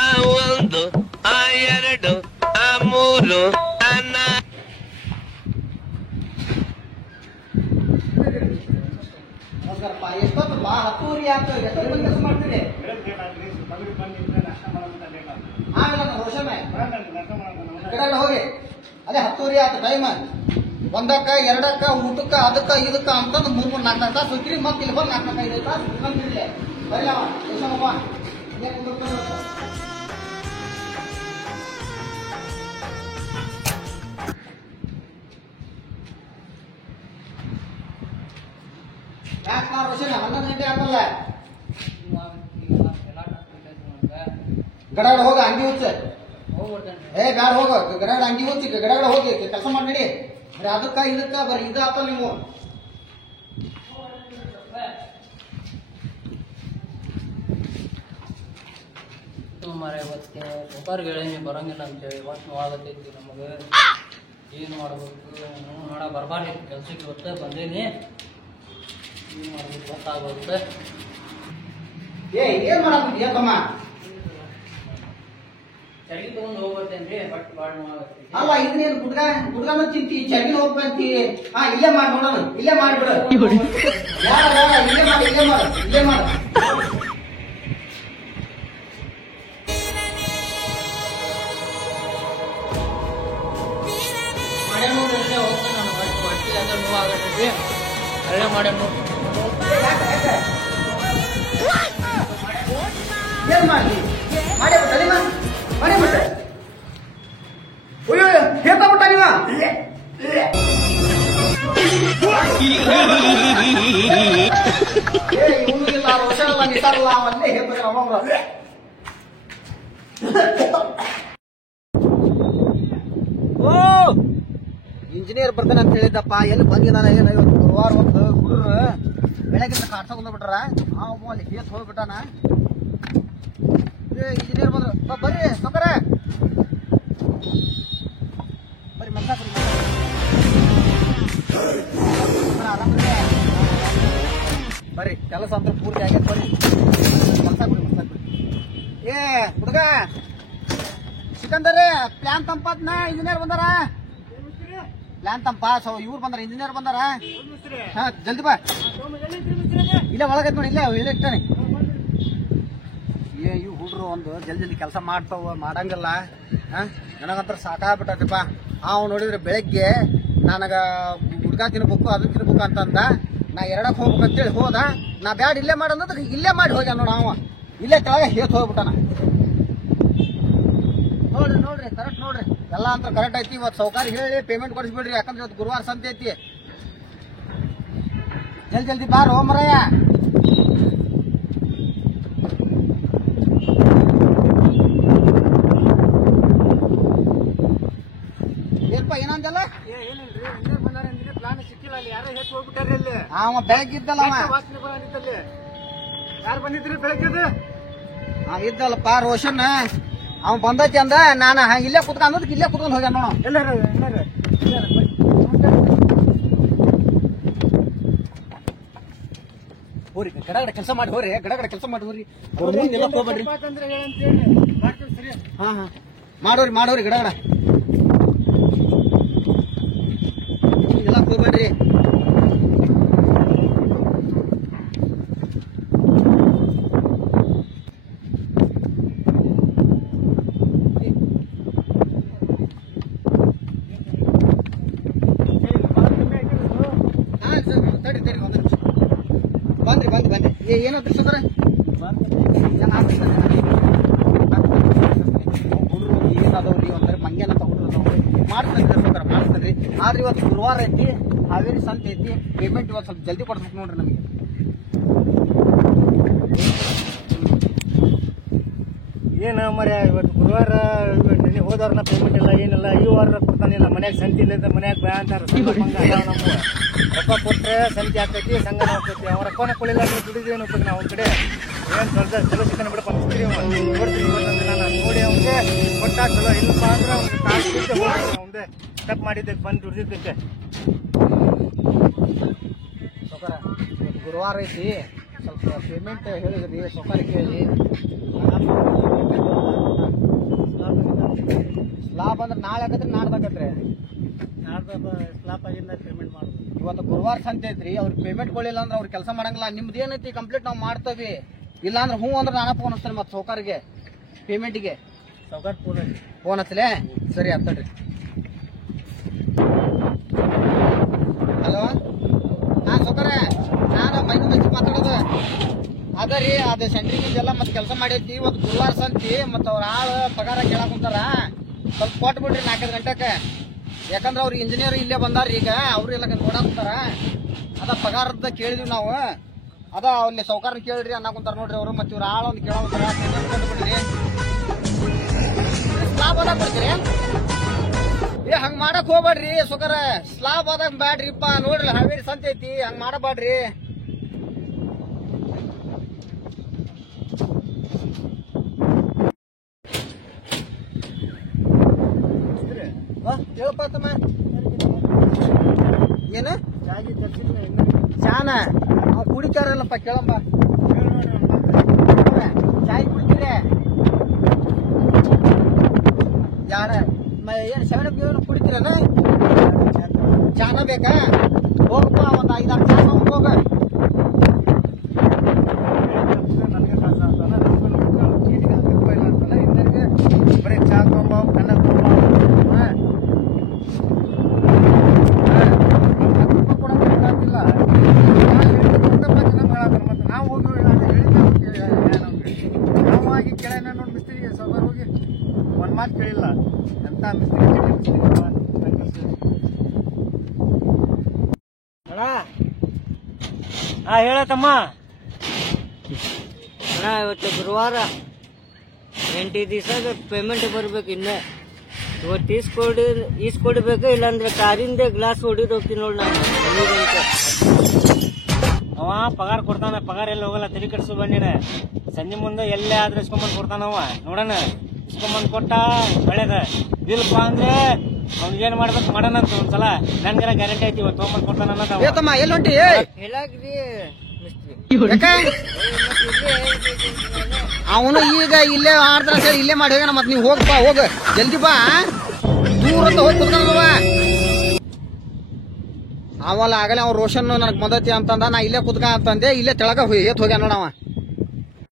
ಆ ಒಂದು ಆ ಎರಡು ಆ ಮೂರು ಆ ನಮಸ್ಕಾರಪ್ಪ. ಎಷ್ಟೊತ್ತು ಬಾ ಹತ್ತೂರಿ ಆಗ್ತದೆ, ಎಷ್ಟೊತ್ತು ಬಂದು ಕೆಲಸ ಮಾಡ್ತೀರಿ? ಆಮೇಲೆ ರೋಷನ್ ಕಡೆ ಹೋಗಿ ಅದೇ ಹತ್ತೂರಿ ಆತ ಟೈಮ್ ಒಂದಕ್ಕ ಎರಡಕ್ಕ ಊಟಕ್ಕ ಅದಕ್ಕ ಇದಕ್ಕ ಅಂತಂದು ಮೂರ್ ನಾಲ್ಕು ತಾಸು ಹೋಗ್ತೀರಿ. ಮತ್ತೆ ಇಲ್ಲಿ ಬಂದು 4-5 ತಾಸು ಕುತ್ಕೊಂತಿರ್ಲಿ. ಬರಲವ ರೋಷನಪ್ಪ ಯಾಕೆ ರೋಷನ್ 11 ಗಂಟೆ ಆಗಲ್ಲ ಗಡಗಡ ಹೋಗ ಅಂಗಿ ಹುಚ್ಚ ಏ ಬ್ಯಾಡ ಹೋಗ ಗಡಗಡ ಅಂಗಿ ಹುಚ್ಚಿ ಗಡಗಡ ಹೋಗಿ ಕೆಲಸ ಮಾಡಿ ನಡಿ. ಬರೀ ಅದಕ್ಕ ಇದಕ್ಕ ಬರೀ ಇದು ಆತಲ್ಲ ನೀವು. ಮಾರ ಇವತ್ತು ಒಬ್ಬರಿಗೆ ಹೇಳೀನಿ ಬರಂಗಿಲ್ಲ ಅಂತೇಳಿ ಇವತ್ತು ಆಗತೈತಿ ನಮಗೆ. ಏನು ಮಾಡ್ಬೇಕು ನೋಡ ಬರ್ಬಾರ್ದು ಕೆಲ್ಸಕ್ಕೆ ಇವತ್ತು ಬಂದೀನಿ. ಏನು ಮಾಡ್ಬೇಕು ಗೊತ್ತಾಗುತ್ತೆ. ಏನ್ ಮಾಡಾಕ ತಮ್ಮ ಚರ್ಗಿ ತಗೊಂಡು ಹೋಗ್ಬರ್ತೇನ್ರಿ ಬಟ್ ಬಾಳ ನೋವಾಗತ್ತೈತಿ. ಅಲ್ಲ ಇದನ್ನೇನು ಗುಡ್ಗಾನ ತಿಂತಿ ಚರ್ಗಿನ ಹೋಗ್ಬಂತಿ. ಹಾ ಇಲ್ಲೇ ಮಾಡಿ ನೋಡೋಣ, ಇಲ್ಲೇ ಮಾಡಿಬಿಡು. ಯಾರ ಇಲ್ಲೇ ಮಾಡಿ ಇಲ್ಲೇ ಮಾಡು ಇಲ್ಲೇ ಮಾಡು. ಮಾಡೇ ನೋಡಿ ಹೋಗ್ತಾನೆ ನಾನು ಹೊಟ್ಟೆ ಅದ್ರ ನೋವಾಗತ್ತೈತಿ. ಅಲ್ಲೇ ಮಾಡೇ ನೋಡಿ ಏನ್ ಮಾಡ್ತಿ ಮಾಡೇ ಬಿಟ್ಟ ನಿಮ್ಮ ಮಾಡೇ ಬಿಟ್ಟ. ಅಯ್ಯೋ ಹೇಳ್ಕೊಂಬಿಟ್ಟ ನೀವ. ಇವನು ಇಲ್ಲ ರೋಷ ಇಲ್ಲ ನಿಸಾರಲ್ಲ ಅವಲ್ಲೇ ಹೇಳ್ತಾರೆ ಅಮ್ಮವ್ರ. ಓ ಇಂಜಿನಿಯರ್ ಬರ್ತಾನೆ ಅಂತ ಹೇಳಿದ್ದಪ್ಪ. ಎಲ್ಲಿ ಬಂದಿದ್ದಾನ ಏನ ಇವತ್ತು ಗುರುವಾರ ಒಂದು ಹುಡುಗರು ಬೆಳಗಿಂದ ಕಾಡ್ಸಕ್ ಬಂದ್ಬಿಟ್ರ. ಅವ ಅಲ್ಲಿ ಕೇಸ್ ಹೋಗ್ಬಿಟ್ಟಾನ. ಇಂಜಿನಿಯರ್ ಬಂದ್ರು ಬರ್ರಿ ಸೊಕರ ಬರ್ರಿ ಮಸಾಕ್ರಿ ಬರ್ರಿ ಕೆಲಸ ಅಂತ ಪೂರ್ತಿ ಆಗ್ಯದ. ಬರ್ರಿ ಮಸಾಕ್ರಿ ಏ ಹುಡುಗ ಸಿಕಂದರೇ ಪ್ಲಾನ್ ತಂಪಾತ್ನ ಇಂಜಿನಿಯರ್ ಬಂದಾರ. ಪ್ಲಾನ್ ತಂಪ ಇವ್ರು ಬಂದಾರ ಇಂಜಿನಿಯರ್ ಬಂದಾರ. ಹಾ ಜಲ್ದಿ ಬಾ. ಇಲ್ಲೇ ಒಳಗೈತ್ ನೋಡಿ ಇಲ್ಲೇ ಇರ್ತಾನೆ. ಇವು ಹುಡ್ರು ಒಂದು ಜಲ್ದಿ ಕೆಲಸ ಮಾಡ್ತಾವ ಮಾಡಂಗಿಲ್ಲ. ನನಗಂತರ ಸಾಕಾಗ್ಬಿಟ್ಟಪ್ಪ. ಅವ್ ನೋಡಿದ್ರೆ ಬೆಳಗ್ಗೆ ನನಗ ಹುಡ್ಗ ತಿನ್ಬೇಕು ಅದನ್ನ ತಿನ್ಬೇಕು ಅಂತಂದ. ನಾ ಎರಡಕ್ಕೆ ಹೋಗ್ಬೇಕು ಅಂತೇಳಿ ಹೋದ. ನಾ ಬ್ಯಾಡ ಇಲ್ಲೇ ಮಾಡಂದ್ರೆ ಇಲ್ಲೇ ಮಾಡಿ ಹೋಗ್ಯ ನೋಡ. ಅವ ಇಲ್ಲೇ ಕೆಳಗೆ ಹೇತ್ ಹೋಗ್ಬಿಟ್ಟಾನ. ನೋಡ್ರಿ ಕರೆಕ್ಟ್ ನೋಡ್ರಿ ಎಲ್ಲ ಅಂತ ಕರೆಕ್ಟ್ ಐತಿ. ಇವತ್ತು ಸೌಕಾರಿ ಹೇಳಿ ಪೇಮೆಂಟ್ ಕೊಡಿಸ್ಬಿಡ್ರಿ. ಯಾಕಂದ್ರೆ ಇವತ್ತು ಗುರುವಾರ ಸಂತೆ ಐತಿ. ಜಲ್ದಿ ಬಾರೋ ಮರಯ್ಯ. ಏನಪ್ಪ ಏನಂದಲ್ಲ ಪ್ಲಾನ್ ಸಿಕ್ಕಿಲ್ಲ ಅಲ್ಲಿ ಯಾರೋ ಹೆಚ್ಚು ಹೋಗ್ಬಿಟ್ಟಾರೆ. ಅಲ್ಲಿ ಅವ ಬೆಳಗ್ಗಿದ್ದಲ್ಲ ಯಾರು ಬಂದಿದ್ರಿ ಬೆಳಗ್ಗೆ? ಇದ್ದಲ್ಲಪ್ಪ ರೋಷನ್. ಅವ ಬಂದೈತಿ ಅಂದ. ನಾನು ಇಲ್ಲೇ ಕುತ್ಕೊಂಡ್ ಇಲ್ಲೇ ಕುತ್ಕೊಂಡ್ ಹೋಗ್ಯ ನೋಡ. ಎಲ್ಲಾರ ಹೋರಿ ಗಡಗಡ ಕೆಲಸ ಮಾಡಿ ಹೋರಿ ಗಡಗಡ ಕೆಲಸ ಮಾಡಿ ಹೋರಿ. ಹೋಗ್ಬೇಡ್ರಿ. ಅಂದ್ರೆ ಹೇಳಂತೇಳಿ ಮಾಡ್ತೀವಿ ಸರಿ. ಹಾ ಮಾಡೋರಿ ಗಡಗಡ ಎಲ್ಲ ಹೋಗ್ಬೇಡ್ರಿ. ಬಂದ್ರಿ ಏನಂತ ಸರ್ ಹುಡುಗರು ಏನಾದವ್ರಿ ಒಂದ್ರೆ ಮಂಗ್ಯನಂತ ಹುಡುಗರು ಮಾಡ್ತಂದ್ರಿ. ಆದ್ರೆ ಇವತ್ತು ಗುರುವಾರ ಐತಿ, ಹಾವೇರಿ ಸಂತೆ ಐತಿ. ಪೇಮೆಂಟ್ ಇವತ್ತು ಸ್ವಲ್ಪ ಜಲ್ದಿ ಕೊಡ್ಬೇಕು ನೋಡ್ರಿ ನಮಗೆ. ಏನ ಮರ್ಯ ಇವತ್ತು ಗುರುವಾರ ಹೋದವ್ರನ್ನ ಪೇಮೆಂಟ್ ಇಲ್ಲ ಏನಿಲ್ಲ. ಈ ವಾರ ಕೊಡ್ತಾನಿಲ್ಲ. ಮನ್ಯಾಗ ಸಂತಿ ಇಲ್ಲ ಮನ್ಯಾಗ ಬ್ಯಾ ಅಂತಾರ. ನಮ್ಮ ರೊಕ್ಕ ಕೊಟ್ರೆ ಸಂತಿ ಆಗ್ತೈತಿ ಸಂಘನ ಹೋಗ್ತೈತಿ. ಅವ್ರ ರೊಕ್ಕನ ಕೊಡಲಿಲ್ಲ ದುಡಿದೇನು ಹೋಗ್ಬೇಕು ನಾವು. ಕಡೆ ಏನ್ ಚಲೋ ಸಿಕ್ಕನ ಬಿಡಪ್ಪ ನೋಡ್ತೀನಿ ನಾನು ನೋಡಿ ಅವ್ನಿಗೆ ಕೊಟ್ಟ ಚಲೋ ಇಲ್ಲಪ್ಪ ಅಂದ್ರೆ ಅವ್ನಿಗೆ ಅವ್ದೆ ಸ್ಟೆಪ್ ಮಾಡಿದ್ದಕ್ಕೆ ಬಂದು ದುಡ್ದಿದ್ದಕ್ಕೆ. ಗುರುವಾರ ಐತಿ ಸ್ವಲ್ಪ ಪೇಮೆಂಟ್ ಹೇಳಿದ್ರಿ ಸೊಕಾರಿ ಕೇಳಿ ಬಂದ್ರೆ ನಾಳೆ ಆಗತ್ರಿ ನಾಡ್ದಾಗತ್ರಿ ಸ್ಲಾಪ್ ಆಗಿಂದ ಪೇಮೆಂಟ್ ಮಾಡೋದು. ಇವತ್ತು ಗುರುವಾರ ಸಂತೆ ಐತ್ರಿ ಅವ್ರಿಗೆ ಪೇಮೆಂಟ್ ಕೊಡ್ಲಿಲ್ಲ ಅಂದ್ರೆ ಅವ್ರು ಕೆಲಸ ಮಾಡಂಗಿಲ್ಲ. ನಿಮ್ದು ಏನೈತಿ ಕಂಪ್ಲೀಟ್ ನಾವು ಮಾಡ್ತೇವಿ. ಇಲ್ಲ ಅಂದ್ರೆ ಹ್ಞೂ ಅಂದ್ರೆ ನಾನ ಫೋನ್ ಹಚ್ತೇನೆ ಮತ್ತೆ ಸೌಕರ್ಗೆ ಪೇಮೆಂಟ್ಗೆ ಸಾವ್ಕಾರ್ ಫೋನ್ ಹಚ್ಚಲೇ ಸರಿ ಹತ್ತಡ್ರಿ. ಹಲೋ ಹಾ ಸೌಕರ ನಾನು ಮೈನು ಮಂಚಿ ಮಾತಾಡೋದು ಅದ ರೀ. ಅದೇ ಸೆಂಟ್ರಿಂಗ್ ಎಲ್ಲ ಮತ್ತೆ ಕೆಲಸ ಮಾಡೈತಿ. ಇವತ್ತು ಗುರುವಾರ ಸಂತಿ ಮತ್ತೆ ಅವ್ರ ಆಳು ಪಗಾರ ಕೇಳಕ್ ಕುಂತಾರ. ಸ್ವಲ್ಪ ಕೊಟ್ಬಿಡ್ರಿ 4 ಗಂಟೆಗೆ. ಯಾಕಂದ್ರೆ ಅವ್ರ ಇಂಜಿನಿಯರ್ ಇಲ್ಲೇ ಬಂದಾರ್ರಿ ಈಗ. ಅವ್ರು ಎಲ್ಲ ನೋಡಾಕುಂತಾರ. ಅದ ಪಗಾರದ ಕೇಳಿದ್ವಿ ನಾವು. ಅದ ಅಲ್ಲಿ ಸೌಕರ್ಯ ಕೇಳ್ರಿ ಅನ್ನಕುಂತಾರ ನೋಡ್ರಿ ಅವರು. ಮತ್ತೆ ಇವ್ರ ಆಳು ಒಂದು ಕೇಳೋತಾರ ಕೊಟ್ಬಿಡ್ರಿ. ಸ್ಲಾಬ್ ಅದಾಗ ಕೊಡ್ತೀರಿ ಏ ಹಂಗ ಮಾಡಕ್ ಹೋಗ್ಬೇಡ್ರಿ ಸುಕರ. ಸ್ಲಾಬ್ ಆದಾಗ ಬ್ಯಾಡ್ರಿಪ್ಪ. ನೋಡ್ರಿ ಹಾವೇರಿ ಸಂತೆ ಐತಿ ಹಂಗ ಮಾಡಬೇಡ್ರಿ. ಹೇಳಪ್ಪ ತಮ್ಮ ಏನು ಚಾನ ಕುಡಿತಾರಲ್ಲಪ್ಪ ಕೇಳಪ್ಪ. ಚಾಯ್ ಕುಡಿತೀರಿ ಯಾರ ಏನ್ 7 Up ಕುಡಿತೀರನ? ಚಾನ ಬೇಕಾ? ಹೋಗಪ್ಪ ಒಂದ್ 5-6 ಚಾ ಹೋಗ. ಬರೀ ಚಾ ತೊಗೊಂಬಾವು ಕಣ್ಣ ನಾವು ಹೋಗಿ ನಾವು ಆಗಿ ಕೇಳ ನೋಡಿ ಮಿಸ್ತ್ರಿಗೆ ಸ್ವಲ್ಪ ಹೋಗಿ ಒಂದ್ ಮಾತು ಕೇಳಿಲ್ಲ. ಎಂತ ಮಿಸ್ತ್ರಿ ಹೇಳತ್ತಮ್ಮ. ಅಣ್ಣ ಇವತ್ತು ಗುರುವಾರ 8 ದಿವಸ ಪೇಮೆಂಟ್ ಬರ್ಬೇಕು. ಇನ್ನ ಇವತ್ತು ಈಸ್ಕೊಡ್ಬೇಕು. ಇಲ್ಲಾಂದ್ರೆ ಕಾರಿಂದ ಗ್ಲಾಸ್ ಹೊಡಿದು ಹೋಗ್ತೀನಿ ನೋಡಿ ನಾನು. ಅವ ಪಗಾರ ಕೊಡ್ತಾನ. ಪಗಾರ ಎಲ್ಲಿ ಹೋಗಲ್ಲ. ತಲೆ ಕಟ್ಸು ಬಂದಿನ ಸಂಜೆ ಮುಂದೆ ಎಲ್ಲೇ ಆದ್ರೆ ಇಸ್ಕೊಂಬಂದ್ ಕೊಡ್ತಾನವ. ನೋಡೋಣ ಇಸ್ಕೊಂಬಂದ್ ಕೊಟ್ಟ ಒಳ್ಳೇದ. ಇಲ್ಪ ಅಂದ್ರೆ ಅವ್ನಿಗೇನ್ ಮಾಡ್ಬೇಕು ಮಾಡೋಣ ಅಂತ ಒಂದ್ಸಲ ನನ್ಗರ ಗ್ಯಾರಂಟಿ ಐತಿ. ಇವತ್ತು ತೊಗೊಂಬಂದ್ ಕೊಡ್ತಾನ ಅನ್ನೋದು. ಎಲ್ಲಿ ಹೊಂಟಿ ಹೇಳಾಕ್ರಿ ಮಿಸ್ತ್ರಿ. ಅವನು ಈಗ ಇಲ್ಲೇ ಆಡ್ತಾರ ಸರಿ ಇಲ್ಲೇ ಮಾಡಿ ಹೋಗೋಣ. ಮತ್ ನೀವ್ ಹೋಗಪ್ಪ ಹೋಗ ಜಲ್ದಿ ಬಾ. ದೂರ ಹೋಗಿ ಕುತ್ಕೊಂಡವ ಅವಲ್ಲ ಆಗಲೇ ಅವ್ನು ರೋಷನ್ ನನಗ್ ಬಂದೈತಿ ಅಂತಂದ. ನಾ ಇಲ್ಲೇ ಕುತ್ಕ ಅಂತಂದೆ. ಇಲ್ಲೇ ತೆಳಗ ಏತ್ ಹೋಗ್ಯಾನ ನೋಡವ.